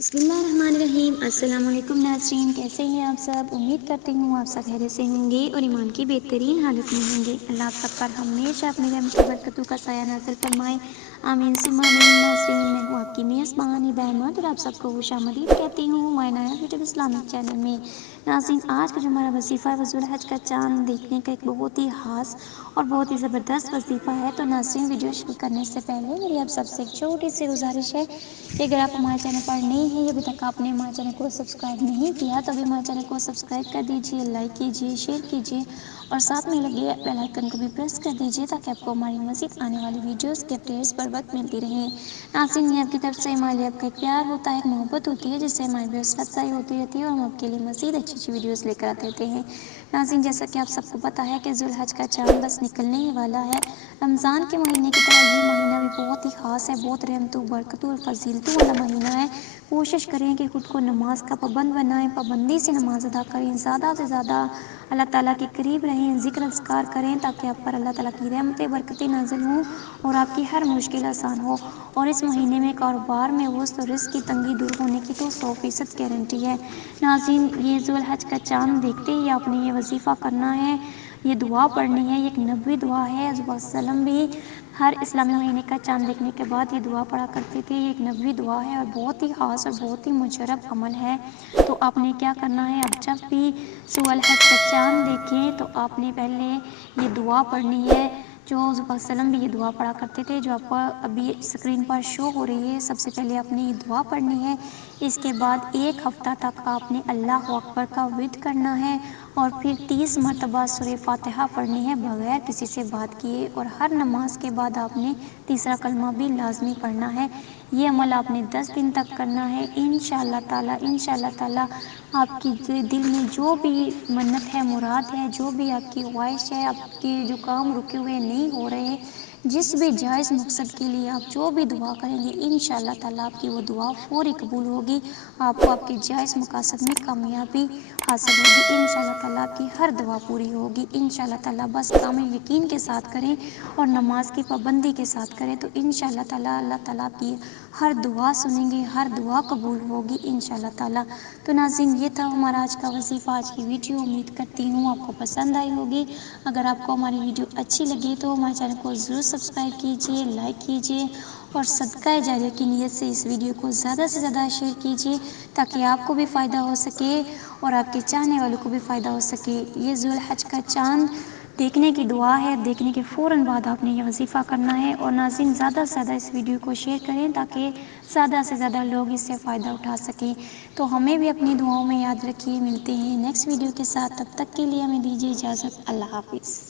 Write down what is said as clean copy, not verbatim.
بسم اللہ الرحمن الرحیم۔ السلام علیکم ناظرین، کیسے ہیں آپ سب؟ امید کرتی ہوں آپ سب خیریت سے ہوں گے اور ایمان کی بہترین حالت میں ہوں گے۔ اللہ آپ سب پر ہمیشہ اپنی رحمت و برکتوں کا سایہ نازل فرمائے، آمین ثم آمین۔ ناظرین، میں ہوں آپ کی میزبان ہبہ احمد اور آپ سب کو خوش آمدید کہتی ہوں مائی نایا یوٹیوب اسلامک چینل میں۔ ناظرین، آج کا جو ہمارا وظیفہ ہے وہ ذوالحج کا چاند دیکھنے کا ایک بہت ہی خاص اور بہت ہی زبردست وظیفہ ہے۔ تو ناظرین، ویڈیو شروع کرنے سے پہلے میری آپ سب سے ایک چھوٹی سی گزارش ہے کہ اگر آپ ہمارے چینل پر نئے ہیں، ابھی تک آپ نے ہمارے چینل کو سبسکرائب نہیں کیا تو ابھی ہمارے چینل کو سبسکرائب کر دیجیے، لائک کیجیے، شیئر کیجیے اور ساتھ میں لگے بیل آئیکن کو بھی پریس کر دیجیے تاکہ آپ کو ہماری مزید آنے والی ویڈیوز کے اپڈیٹس پر وقت ملتی رہیں۔ ناظرین، یہ آپ کی طرف سے ہمارے لیے آپ کا ایک پیار ہوتا ہے، ایک محبت ہوتی ہے جس سے ہماری حوصلہ افزائی ہوتی رہتی ہے اور ہم آپ کے لیے مزید اچھی اچھی ویڈیوز لے کر آتے رہتے ہیں۔ ناظرین، جیسا کہ آپ سب کو پتہ ہے کہ ذوالحج کا چاند بس نکلنے ہی والا ہے۔ رمضان کے مہینے کی طرح یہ مہینہ بھی بہت ہی خاص ہے، بہت رحمتوں، برکتوں اور فضیلتوں والا مہینہ ہے۔ کوشش کریں کہ خود کو نماز کا پابند بنائیں، پابندی سے نماز ادا کریں، زیادہ سے زیادہ اللہ تعالیٰ کے قریب رہیں، ذکر اذکار کریں تاکہ آپ پر اللہ تعالیٰ کی رحمتیں برکتیں نازل ہوں اور آپ کی ہر مشکل آسان ہو۔ اور اس مہینے میں کاروبار میں وسط اور رزق کی تنگی دور ہونے کی تو 100% گارنٹی ہے۔ ناظرین، یہ ذوالحج کا چاند دیکھتے ہی آپ نے یہ وظیفہ کرنا ہے، یہ دعا پڑھنی ہے، یہ ایک نبوی دعا ہے۔ حضرت وسلم بھی ہر اسلامی مہینے کا چاند دیکھنے کے بعد یہ دعا پڑھا کرتے تھے۔ یہ ایک نبوی دعا ہے اور بہت ہی خاص اور بہت ہی مشرف عمل ہے۔ تو آپ نے کیا کرنا ہے، اب جب بھی ذوالحج کا چاند دیکھیں تو آپ نے پہلے یہ دعا پڑھنی ہے جو حضرت وسلم بھی یہ دعا پڑھا کرتے تھے، جو آپ کو ابھی اسکرین پر شو ہو رہی ہے۔ سب سے پہلے آپ نے یہ دعا پڑھنی ہے، اس کے بعد 1 ہفتہ تک آپ نے اللہ اکبر کا ورد کرنا ہے اور پھر 30 مرتبہ سورہ فاتحہ پڑھنی ہے بغیر کسی سے بات کیے، اور ہر نماز کے بعد آپ نے تیسرا کلمہ بھی لازمی پڑھنا ہے۔ یہ عمل آپ نے 10 دن تک کرنا ہے۔ انشاءاللہ تعالیٰ آپ کی دل میں جو بھی منت ہے، مراد ہے، جو بھی آپ کی خواہش ہے، آپ کے جو کام رکے ہوئے نہیں ہو رہے، جس بھی جائز مقصد کے لیے آپ جو بھی دعا کریں گے، انشاءاللہ تعالیٰ آپ کی وہ دعا فوری قبول ہوگی، آپ کو آپ کے جائز مقاصد میں کامیابی حاصل ہوگی، انشاءاللہ تعالیٰ آپ کی ہر دعا پوری ہوگی۔ انشاءاللہ تعالیٰ بس کامل یقین کے ساتھ کریں اور نماز کی پابندی کے ساتھ کریں تو انشاءاللہ تعالیٰ اللہ تعالیٰ آپ کی ہر دعا سنیں گے، ہر دعا قبول ہوگی انشاءاللہ تعالیٰ۔ تو ناظرین، یہ تھا ہمارا آج کا وظیفہ، آج کی ویڈیو۔ امید کرتی ہوں آپ کو پسند آئی ہوگی۔ اگر آپ کو ہماری ویڈیو اچھی لگی تو ہمارے چینل کو ضرور سبسکرائب کیجیے، لائک کیجیے اور صدقہ جاریہ کی نیت سے اس ویڈیو کو زیادہ سے زیادہ شیئر کیجیے تاکہ آپ کو بھی فائدہ ہو سکے اور آپ کے چاہنے والوں کو بھی فائدہ ہو سکے۔ یہ ذوالحج کا چاند دیکھنے کی دعا ہے، دیکھنے کے فوراً بعد آپ نے یہ وظیفہ کرنا ہے۔ اور ناظرین، زیادہ سے زیادہ اس ویڈیو کو شیئر کریں تاکہ زیادہ سے زیادہ لوگ اس سے فائدہ اٹھا سکیں۔ تو ہمیں بھی اپنی دعاؤں میں یاد رکھیے۔ ملتے ہیں نیکسٹ ویڈیو کے ساتھ، تب تک کے لیے ہمیں دیجیے اجازت۔ اللہ حافظ۔